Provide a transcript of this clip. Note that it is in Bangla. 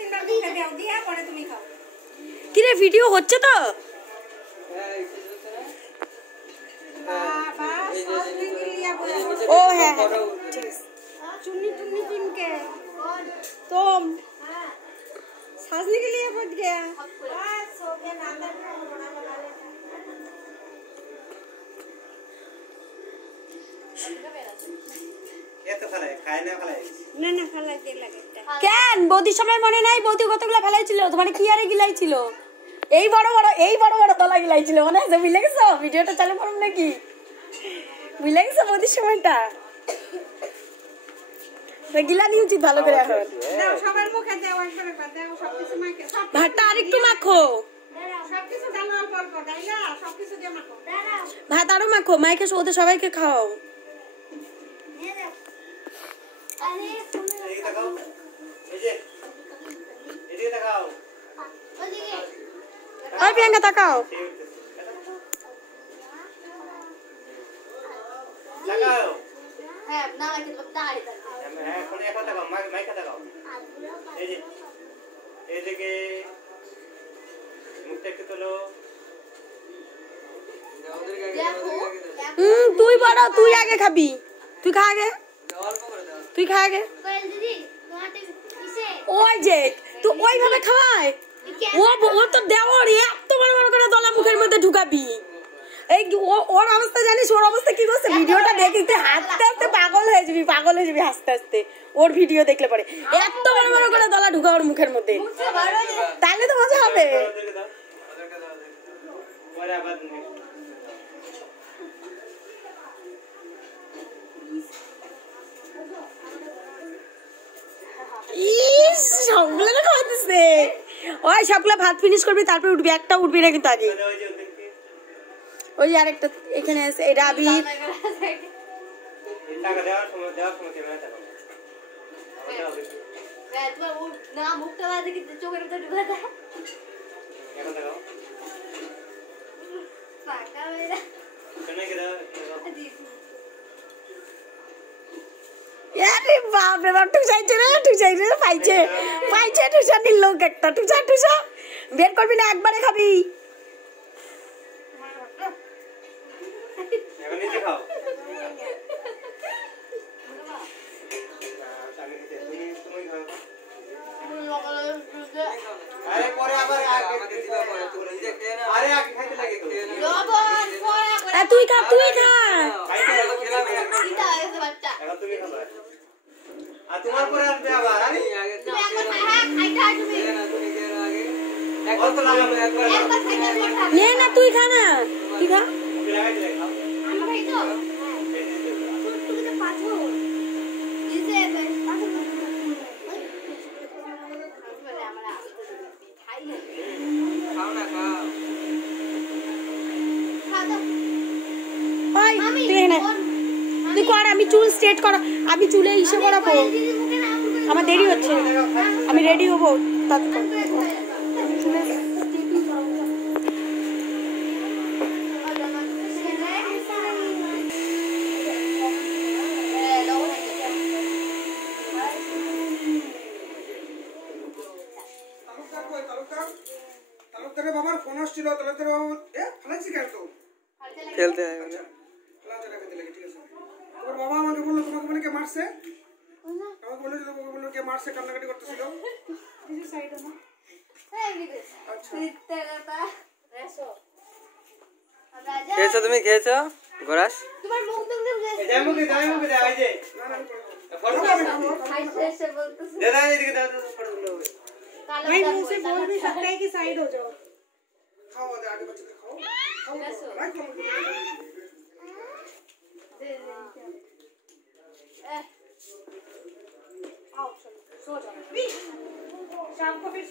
তিনবার মুখে দাও দিয়া পরে তুমি খাও। কি রে ভিডিও হচ্ছে তো? ও হ্যাঁ হ্যাঁ ঠিক আছে। चुन्नी चुन्नी पिन के तुम साजने के लिए बच गया। না ফেলাই দিয়ে লাগে কেন বৌদির সময় মনে নাই? বৌদি কতগুলো ফেলাইছিল, তোমার কি আরে গিলাইছিল? এই বড় বড় তলা গিলাইছিল, মনে আছে? বুঝলে গেছো? ভিডিওটা চালু করুন নাকি? বুঝলে গেছো বৌদির সময়টা? গিলানি উচিত ভালো করে এখন। দাও সবার মুখে দাও, একবারে দাও সবকিছু মাখো। ভাতটা আরেকটু মাখো, সবকিছু ডালো অল্প অল্প ডাইলা সবকিছু দিয়ে মাখো। ভাত আরো মাখো, মাইকে ওদের সবাইকে খাও। ওই প্রিয়াঙ্কা তাকাও। তুই বড়, তুই আগে খাবি, তুই খা আগে, তুই খা আগে। ওই যে তুই ওইভাবে খাওয়ায়, ও তো দেওয়ার এত বড় বড় করে দলা মুখের মধ্যে ঢুকাবি। এই ওর অবস্থা জানিস? ওর অবস্থা কি করছে? ভিডিওটা দেখতে হাসতে হাসতে পাগল হয়ে যাবি হাসতে হাসতে। ওর ভিডিও দেখলে পরে এত বড় বড় করে দলা ঢুকা ওর মুখের মধ্যে, তাহলে তো মজা হবে। সবগুলো খাওয়াতেছে। ওই সবগুলো ভাত ফিনিশ করবি, তারপর উঠবি, একটা উঠবি না কিন্তু আগে। ওই আরেকটা এখানে আছে, এটা আবি। আরে বাপ রে বাপ, টুসাইছে রে পাইছে টুসা নিল একটা, টুসা বের করবি না, একবারে খাবি। তুই খা তোমার পরে আসবে আবার। নে না, তুই খা না, তুই খা। তুই কর, আমি চুল স্ট্রেট করা, আমি চুলে ইসে করাবো, আমার দেরি হচ্ছে, আমি রেডি হবো। বাবার ফোন আসছিল, তালুকদার বাবু ফেলাচ্ছি কেন? তো খেলতে তোমার বাবা আমাকে বললো তোমাকে বলে কে মারছে, আমাকে বললো যে তোমাকে বললো কে মারছে, কান্নাকাটি করতেছিল। খেয়েছো তুমি? খেয়েছো গোরাস? साइड हो जाओ। खाओ आगे बच्चे खाओ, आओ सो जाओ, शाम को फिर